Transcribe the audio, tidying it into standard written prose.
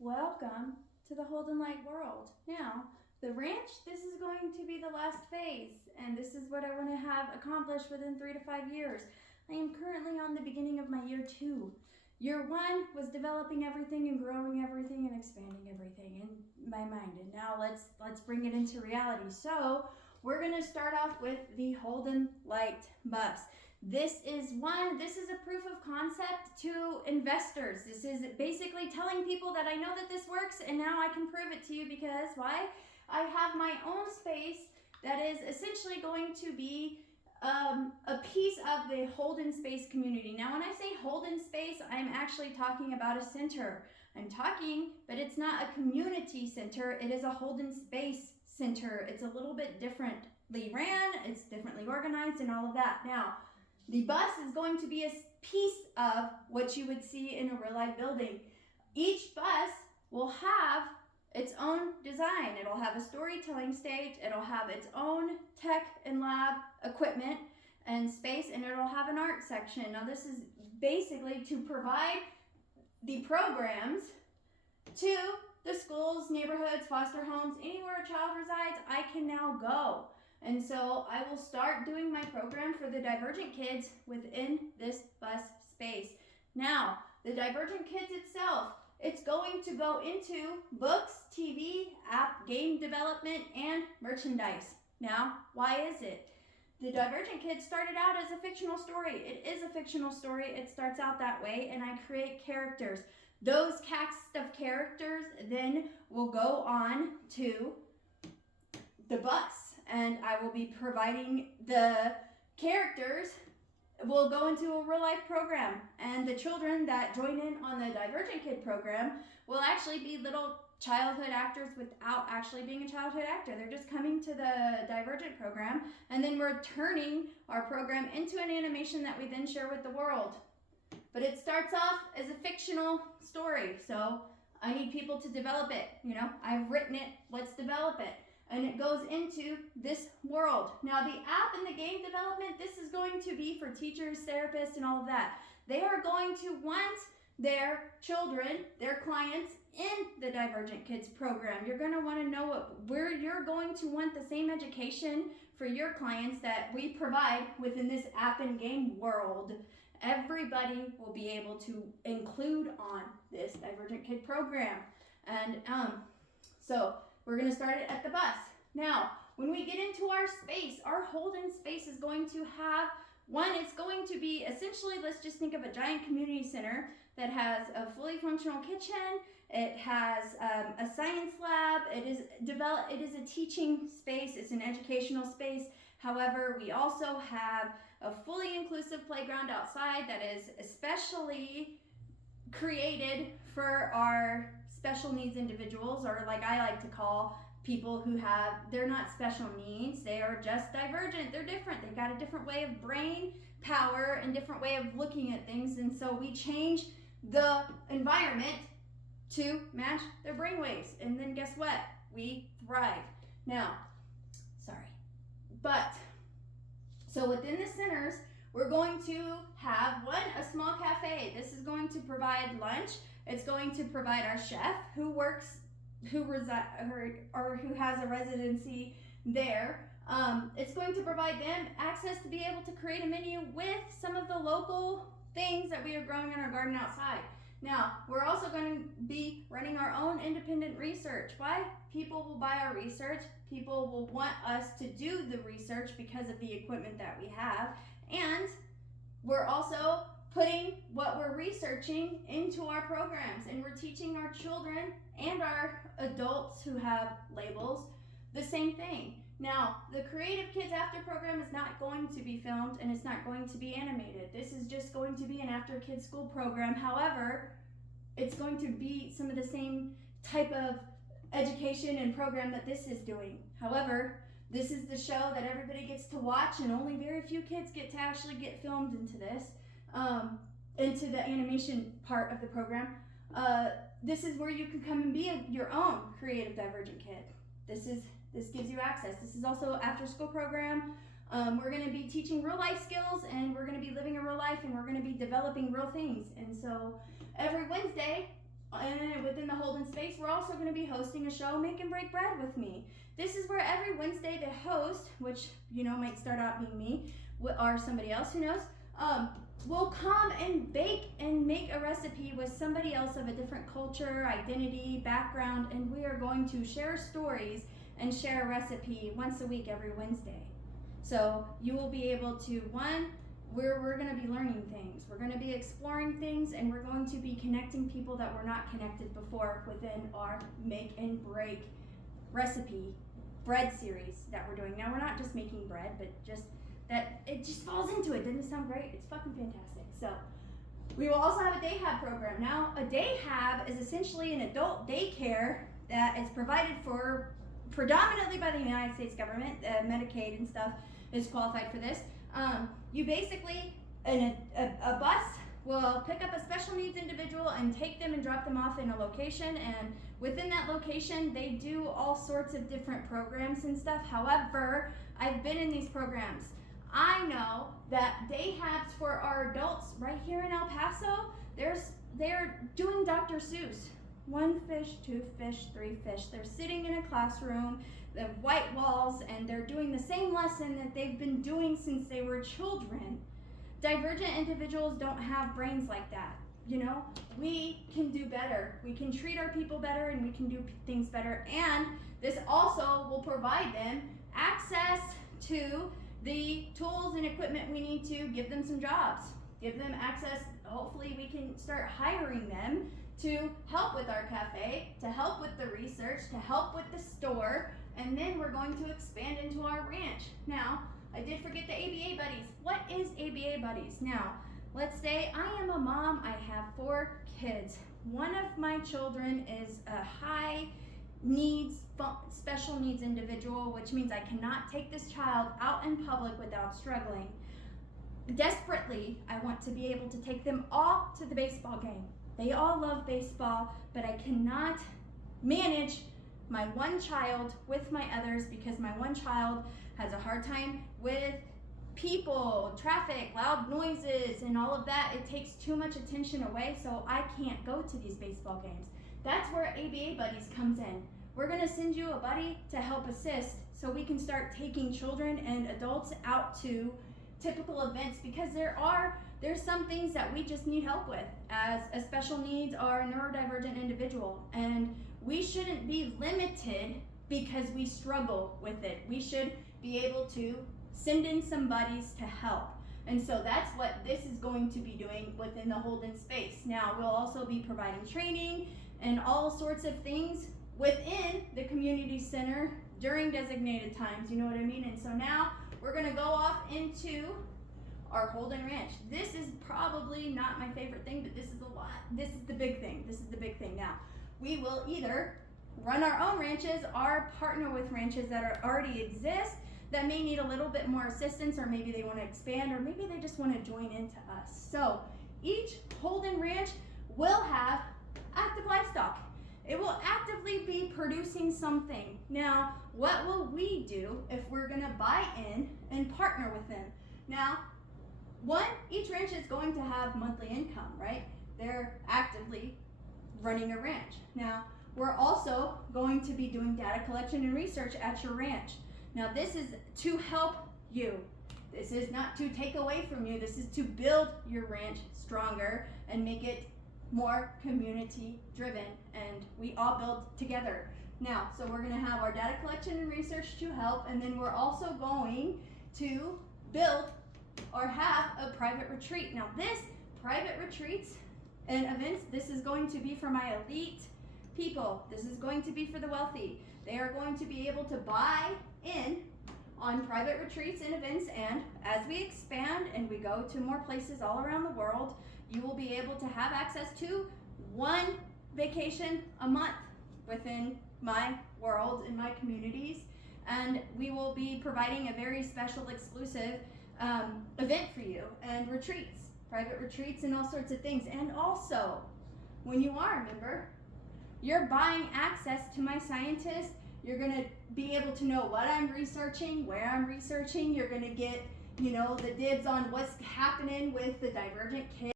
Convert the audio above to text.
Welcome to the Holdenlight world. Now, the ranch, this is going to be the last phase, and this is what I want to have accomplished within 3 to 5 years. I am currently on the beginning of my year 2. Year 1 was developing everything and growing everything and expanding everything in my mind. And now let's bring it into reality. So, we're going to start off with the Holdenlight bus. This is a proof of concept to investors. This is basically telling people that I know that this works and now I can prove it to you because why? I have my own space that is essentially going to be a piece of the Holden space community. Now, when I say Holden space, I'm actually talking about a center. But it's not a community center. It is a Holden space center. It's a little bit differently ran. It's differently organized and all of that. Now, the bus is going to be a piece of what you would see in a real life building. Each bus will have its own design. It'll have a storytelling stage, it'll have its own tech and lab equipment and space, and it'll have an art section. Now this is basically to provide the programs to the schools, neighborhoods, foster homes, anywhere a child resides, I can now go. And so I will start doing my program for the Divergent kids within this bus space. Now, the Divergent kids itself, it's going to go into books, TV, app, game development, and merchandise. Now, why is it? The Divergent kids started out as a fictional story. It is a fictional story. It starts out that way, and I create characters. Those cast of characters then will go on to the bus. And I will be providing the characters will go into a real life program. And the children that join in on the Divergent Kid program will actually be little childhood actors without actually being a childhood actor. They're just coming to the Divergent program, and then we're turning our program into an animation that we then share with the world. But it starts off as a fictional story, so I need people to develop it. I've written it, let's develop it. And it goes into this world. Now, the app and the game development, this is going to be for teachers, therapists, and all of that. They are going to want their children, their clients, in the Divergent Kids program. You're going to want to know where you're going to want the same education for your clients that we provide within this app and game world. Everybody will be able to include on this Divergent Kid program. And so we're going to start it at the bus. Now, when we get into our space, our Holden space is going to have it's going to be essentially, let's just think of a giant community center that has a fully functional kitchen. It has a science lab. It is a teaching space. It's an educational space. However, we also have a fully inclusive playground outside that is especially created for our special needs individuals, or like I like to call people who they're not special needs, they are just divergent, they're different, they've got a different way of brain power and different way of looking at things, and so we change the environment to match their brain waves, and then guess what? We thrive. Now, so within the centers, we're going to have a small cafe. This is going to provide lunch. It's going to provide our chef who has a residency there. It's going to provide them access to be able to create a menu with some of the local things that we are growing in our garden outside. Now, we're also going to be running our own independent research. Why? People will buy our research. People will want us to do the research because of the equipment that we have. And we're also putting what we're researching into our programs, and we're teaching our children and our adults who have labels the same thing. Now, the Creative Kids After program is not going to be filmed, and it's not going to be animated. This is just going to be an after kids school program. However, it's going to be some of the same type of education and program that this is doing. However, this is the show that everybody gets to watch, and only very few kids get to actually get filmed into this. Into the animation part of the program. This is where you can come and be your own creative Divergent kid. This gives you access. This is also after school program. We're going to be teaching real life skills, and we're going to be living a real life, and we're going to be developing real things. And so every Wednesday and within the Holden space, we're also going to be hosting a show, Make and Break Bread with me. This is where every Wednesday the host, which might start out being me or somebody else, who knows, will come and bake and make a recipe with somebody else of a different culture, identity, background, and we are going to share stories and share a recipe once a week every Wednesday. So you will be able to, we're going to be learning things, we're going to be exploring things, and we're going to be connecting people that were not connected before within our Make and Break recipe bread series that we're doing. Now, we're not just making bread, but just that it just falls into it. Doesn't it sound great? It's fucking fantastic. So we will also have a day hab program. Now, a day hab is essentially an adult daycare that is provided for predominantly by the United States government. Medicaid and stuff is qualified for this. You basically, a bus will pick up a special needs individual and take them and drop them off in a location, and within that location they do all sorts of different programs and stuff. However, I've been in these programs. I know that day habs for our adults right here in El Paso, they're doing Dr. Seuss. 1 fish, 2 fish, 3 fish. They're sitting in a classroom, the white walls, and they're doing the same lesson that they've been doing since they were children. Divergent individuals don't have brains like that. We can do better. We can treat our people better, and we can do things better. And this also will provide them access to the tools and equipment we need to give them some jobs. Give them access. Hopefully we can start hiring them to help with our cafe, to help with the research, to help with the store, and then we're going to expand into our ranch. Now, I did forget the ABA buddies. What is ABA buddies? Now, let's say I am a mom, I have 4 kids. One of my children is a high needs, special needs individual, which means I cannot take this child out in public without struggling. Desperately, I want to be able to take them all to the baseball game. They all love baseball, but I cannot manage my one child with my others because my one child has a hard time with people, traffic, loud noises, and all of that. It takes too much attention away, so I can't go to these baseball games. That's where ABA Buddies comes in. We're gonna send you a buddy to help assist so we can start taking children and adults out to typical events, because there's some things that we just need help with as a special needs or a neurodivergent individual, and we shouldn't be limited because we struggle with it. We should be able to send in some buddies to help. And so that's what this is going to be doing within the Holden space. Now, we'll also be providing training and all sorts of things within the community center during designated times, you know what I mean? And so now we're gonna go off into our Holden Ranch. This is probably not my favorite thing, but this is a lot. This is the big thing. This is the big thing. Now, we will either run our own ranches or partner with ranches that already exist that may need a little bit more assistance, or maybe they want to expand, or maybe they just want to join into us. So each Holden Ranch will have active livestock. It will actively be producing something. Now, what will we do if we're gonna buy in and partner with them? Now, each ranch is going to have monthly income, right? They're actively running a ranch. Now, we're also going to be doing data collection and research at your ranch. Now, this is to help you. This is not to take away from you. This is to build your ranch stronger and make it more community driven, and we all build together. Now, so we're gonna have our data collection and research to help, and then we're also going to build or have a private retreat. Now, this private retreats and events, this is going to be for my elite people. This is going to be for the wealthy. They are going to be able to buy in on private retreats and events, and as we expand and we go to more places all around the world, you will be able to have access to 1 vacation a month within my world and my communities, and we will be providing a very special exclusive event for you, and retreats, private retreats, and all sorts of things. And also, when you are a member, you're buying access to my scientists. You're gonna be able to know what I'm researching, where I'm researching. You're gonna get, the dibs on what's happening with the divergent kids.